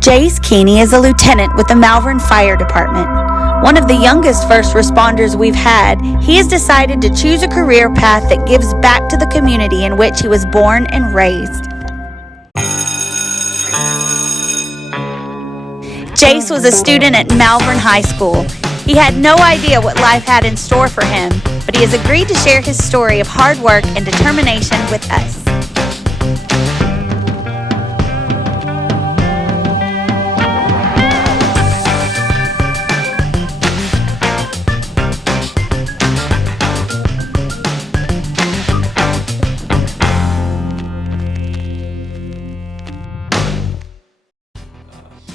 Jace Keeney is a lieutenant with the Malvern Fire Department. One of the youngest first responders we've had, he has decided to choose a career path that gives back to the community in which he was born and raised. Jace was a student at Malvern High School. He had no idea what life had in store for him, but he has agreed to share his story of hard work and determination with us.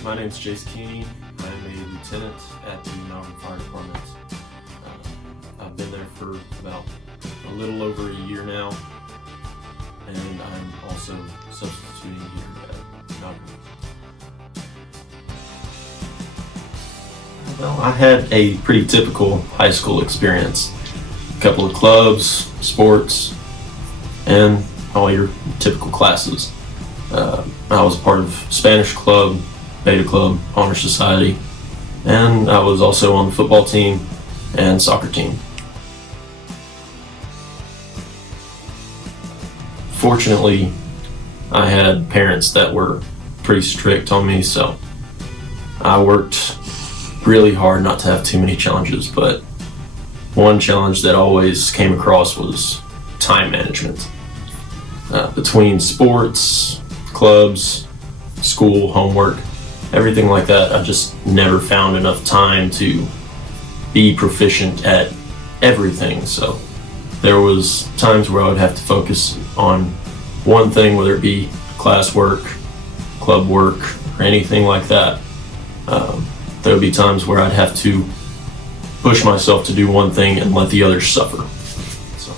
My name is Jace Keeney. I'm a lieutenant at the Malvern Fire Department. I've been there for about a little over a year now, and I'm also substituting here at Malvern. Well, I had a pretty typical high school experience. A couple of clubs, sports, and all your typical classes. I was part of Spanish club, Beta Club, Honor Society, and I was also on the football team and soccer team. Fortunately, I had parents that were pretty strict on me, so I worked really hard not to have too many challenges, but one challenge that always came across was time management. Between sports, clubs, school, homework, everything like that, I just never found enough time to be proficient at everything. So there was times where I would have to focus on one thing, whether it be classwork, club work, or anything like that. There would be times where I'd have to push myself to do one thing and let the others suffer. So,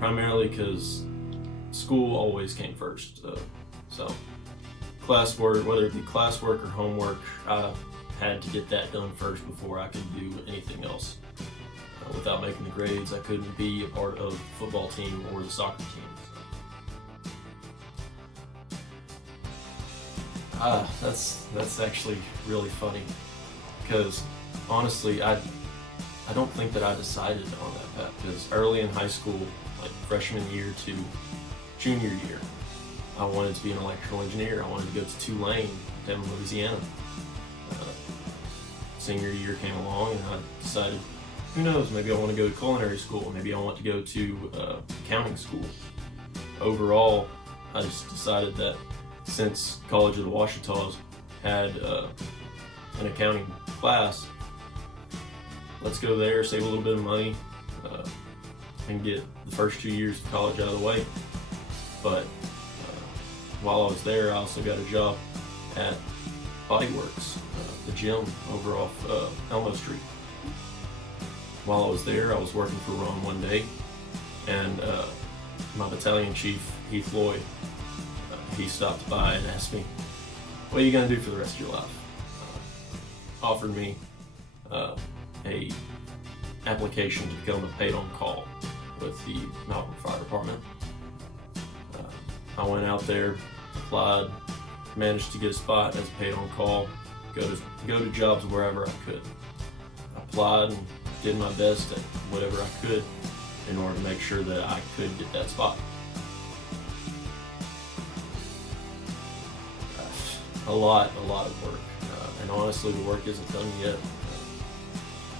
primarily because school always came first. So classwork, whether it be classwork or homework, I had to get that done first before I could do anything else. Without making the grades, I couldn't be a part of the football team or the soccer team. That's actually really funny, because honestly, I don't think that I decided on that path, because early in high school, like freshman year to junior year, I wanted to be an electrical engineer. I wanted to go to Tulane, down in Louisiana. Senior year came along and I decided, who knows, maybe I want to go to culinary school, maybe I want to go to accounting school. Overall, I just decided that since College of the Ouachitas had an accounting class, let's go there, save a little bit of money, and get the first 2 years of college out of the way. But while I was there, I also got a job at Body Works, the gym over off Elmo Street. While I was there, I was working for Ron one day, and my battalion chief, Heath Lloyd, he stopped by and asked me, what are you going to do for the rest of your life? Offered me a application to become a paid-on-call with the Malvern Fire Department. I went out there, applied, managed to get a spot as a paid-on-call, go to jobs wherever I could. Applied and did my best at whatever I could in order to make sure that I could get that spot. A lot of work, and honestly, the work isn't done yet.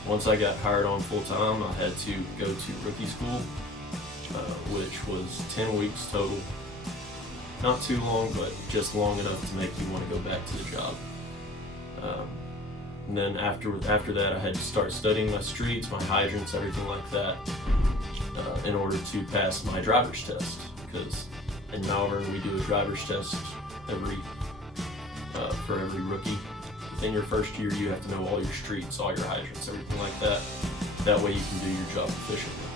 Once I got hired on full-time, I had to go to rookie school, which was 10 weeks total. Not too long, but just long enough to make you want to go back to the job. And then after that, I had to start studying my streets, my hydrants, everything like that, in order to pass my driver's test. Because in Malvern, we do a driver's test for every rookie. Within your first year, you have to know all your streets, all your hydrants, everything like that. That way you can do your job efficiently.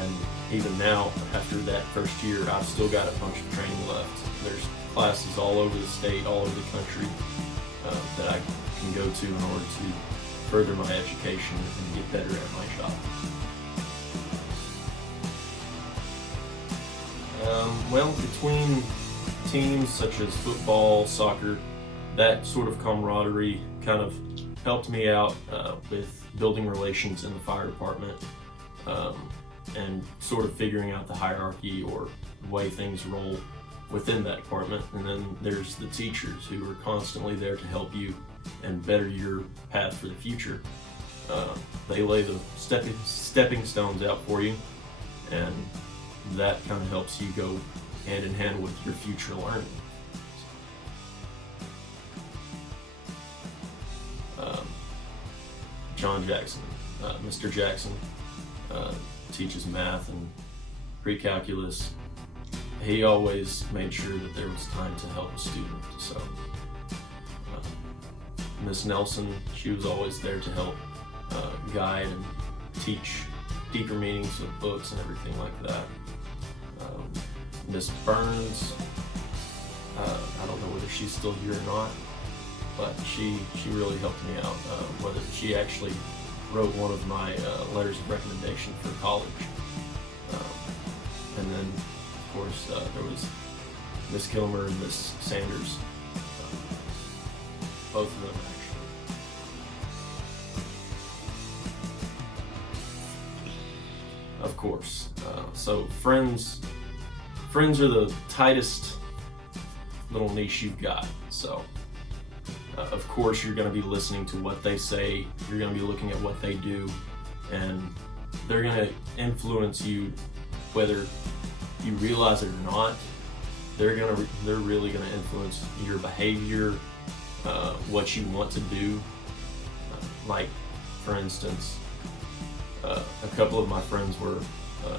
And even now, after that first year, I've still got a bunch of training left. There's classes all over the state, all over the country, that I can go to in order to further my education and get better at my job. Well, between teams such as football, soccer, that sort of camaraderie kind of helped me out with building relations in the fire department, and sort of figuring out the hierarchy or the way things roll within that department. And then there's the teachers who are constantly there to help you and better your path for the future. They lay the stepping stones out for you, and that kind of helps you go hand in hand with your future learning. John Jackson, Mr. Jackson, teaches math and pre-calculus. He always made sure that there was time to help a student. So Miss Nelson, she was always there to help guide and teach deeper meanings of books and everything like that. Miss Burns, I don't know whether she's still here or not, but she really helped me out. Whether she actually wrote one of my letters of recommendation for college. And then, of course, there was Miss Kilmer and Miss Sanders, both of them actually. Of course, so friends are the tightest little niche you've got. So, of course, you're going to be listening to what they say. You're going to be looking at what they do, and they're going to influence you, whether you realize it or not. They're really going to influence your behavior, what you want to do. Like, for instance, a couple of my friends were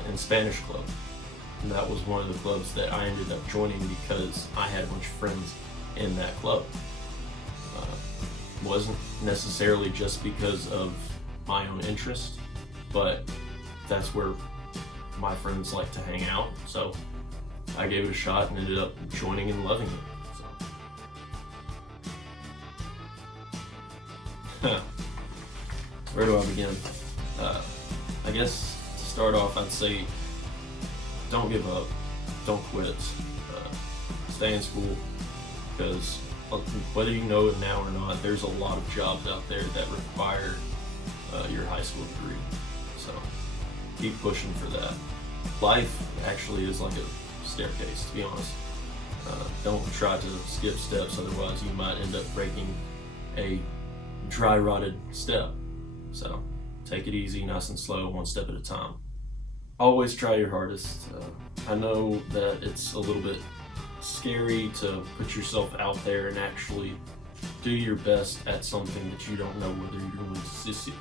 in Spanish club, and that was one of the clubs that I ended up joining because I had a bunch of friends in that club. Wasn't necessarily just because of my own interest, but that's where my friends like to hang out. So I gave it a shot and ended up joining and loving it. So. Where do I begin? I guess to start off, I'd say don't give up, don't quit, stay in school, because whether you know it now or not, there's a lot of jobs out there that require your high school degree. So keep pushing for that. Life actually is like a staircase, to be honest. Don't try to skip steps, otherwise you might end up breaking a dry rotted step. So take it easy, nice and slow, one step at a time. Always try your hardest. I know that it's a little bit scary to put yourself out there and actually do your best at something that you don't know whether you're going to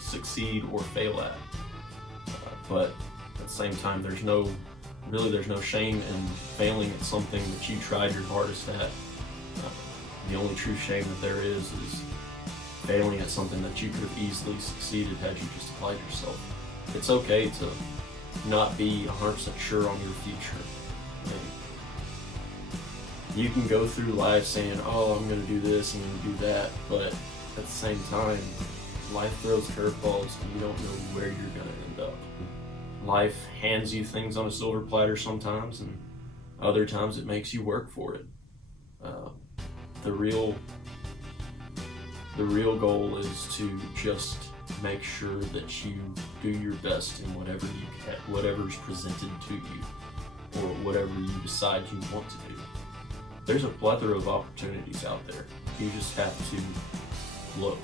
succeed or fail at. But at the same time, there's no shame in failing at something that you tried your hardest at. The only true shame that there is failing at something that you could have easily succeeded had you just applied yourself. It's okay to not be 100% sure on your future. You can go through life saying, oh, I'm going to do this, I'm going to do that, but at the same time, life throws curveballs and you don't know where you're going to end up. Life hands you things on a silver platter sometimes, and other times it makes you work for it. The real goal is to just make sure that you do your best in whatever's presented to you, or whatever you decide you want to do. There's a plethora of opportunities out there. You just have to look.